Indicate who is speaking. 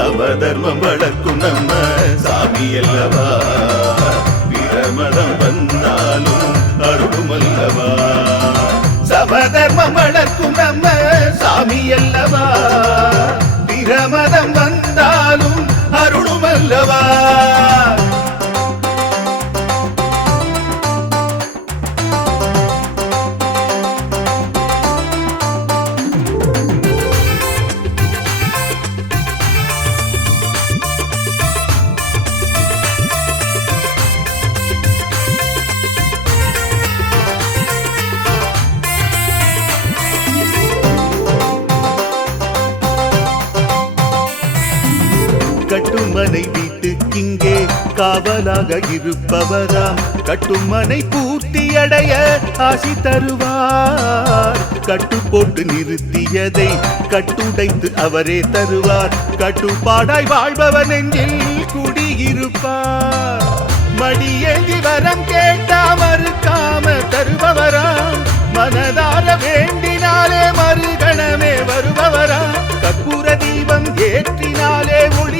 Speaker 1: சமதர்மம் வளர்க்கும் நம்ம சாமி அல்லவா? பிரமதம் வந்தாலும் அருளும் அல்லவா? சமதர்மம் வளர்க்கும் நம்ம சாமி அல்லவா? பிரமதம் வந்தாலும் அருளும் அல்லவா? கட்டுமனை வீட்டுக்கிங்கே காவலாக இருப்பவராம். கட்டுமனை பூர்த்தி அடைய ஆசி தருவார். கட்டு போட்டு நிறுத்தியதை கட்டுடைத்து அவரே தருவார். கட்டுப்பாடாய் வாழ்பவன் நெஞ்சில் குடியிருப்பார். மடியேந்தி வரம் கேட்டா மறுக்காம தருபவராம். மனதார வேண்டினாலே மறுகணமே வருபவரா கற்பூர தீபம் ஏற்றினாலே ஒளி